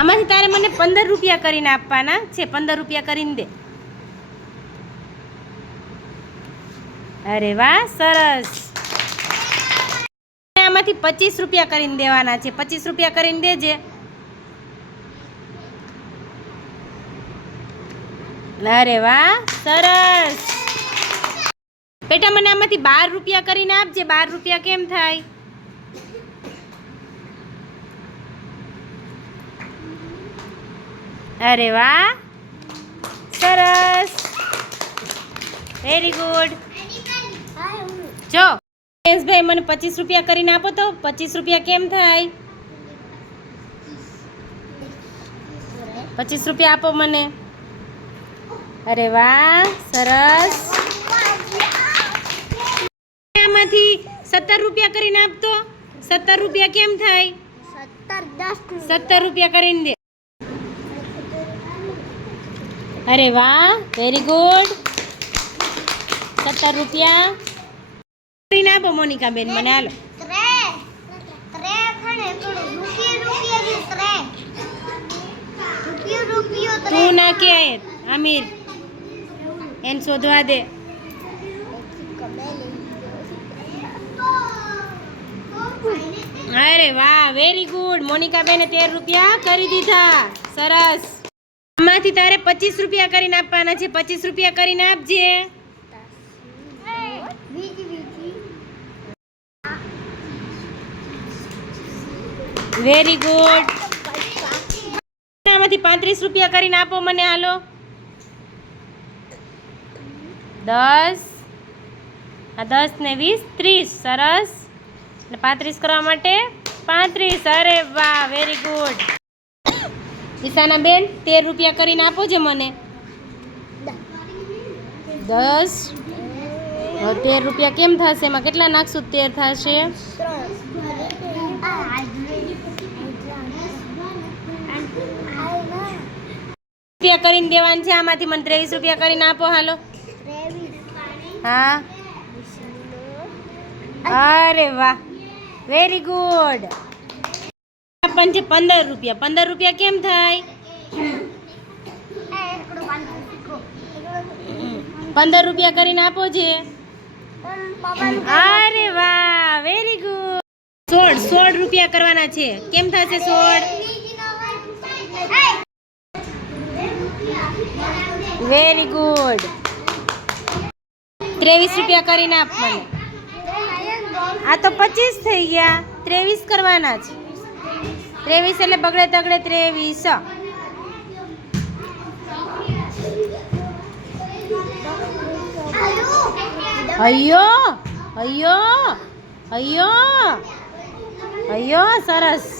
આમાંથી તારે મને 15 રૂપિયા કરીને આપવાના છે. 15 રૂપિયા કરીને દે. અરે વાહ, સરસ. આમાંથી 25 રૂપિયા કરીને દેવાના છે. 25 રૂપિયા કરીને દેજે. અરે વાહ, સરસ. બેટા મને આમાંથી 12 રૂપિયા કરીને આપજે. 12 રૂપિયા કેમ થાય? અરે વાહ, સરસ. Very good. જો ભાઈ મને 25 રૂપિયા કરીને આપો તો. 25 રૂપિયા કેમ થાય? 25 રૂપિયા આપો મને. અરે વાહ, સરસ. આમાંથી 17 રૂપિયા કરીને આપતો. 17 રૂપિયા કેમ થાય? 17 રૂપિયા કરીને દે. અરે વાહ, વેરી ગુડ. 17 રૂપિયા કરીને આપો મોનિકા બેન મને. હાલો. તું ના કે આમિર એને શોધવા દે. અરે વાહ, વેરી ગુડ. મોનિકા બેને 13 રૂપિયા કરી દીધા. સરસ. આમાંથી તારે 25 રૂપિયા કરીને આપવાના છે. 25 રૂપિયા કરીને આપજે. Very good. આમાંથી 35 રૂપિયા કરીને આપો મને. હાલો. 10 આ 10 ને 20 30. સરસ. ને 35 કરવા માટે 35. અરે વાહ, વેરી ગુડ. ઈશાના બેન 13 રૂપિયા કરીને આપો છે મને. 10 13 રૂપિયા કેમ થશે? એમાં કેટલા નાખશું? 13 થશે. રૂપિયા કરીને દેવાનું છે. આમાંથી મને 23 રૂપિયા કરીને આપો. હાલો. હા. અરે વાહ, વેરી ગુડ. આપણ છે 15 રૂપિયા. 15 રૂપિયા કેમ થાય? 15 રૂપિયા કરીને આપો છે. અરે વાહ, વેરી ગુડ. 16 રૂપિયા કરવાના છે. કેમ થશે 16? Very good. 23 રૂપિયા કરીને આપ મને. આ તો 25 થઈ ગયા. 23 કરવાના છે. 23 એટલે બગડે તગડે 23. અయ్యో અయ్యో અయ్యో અయ్యో સરસ.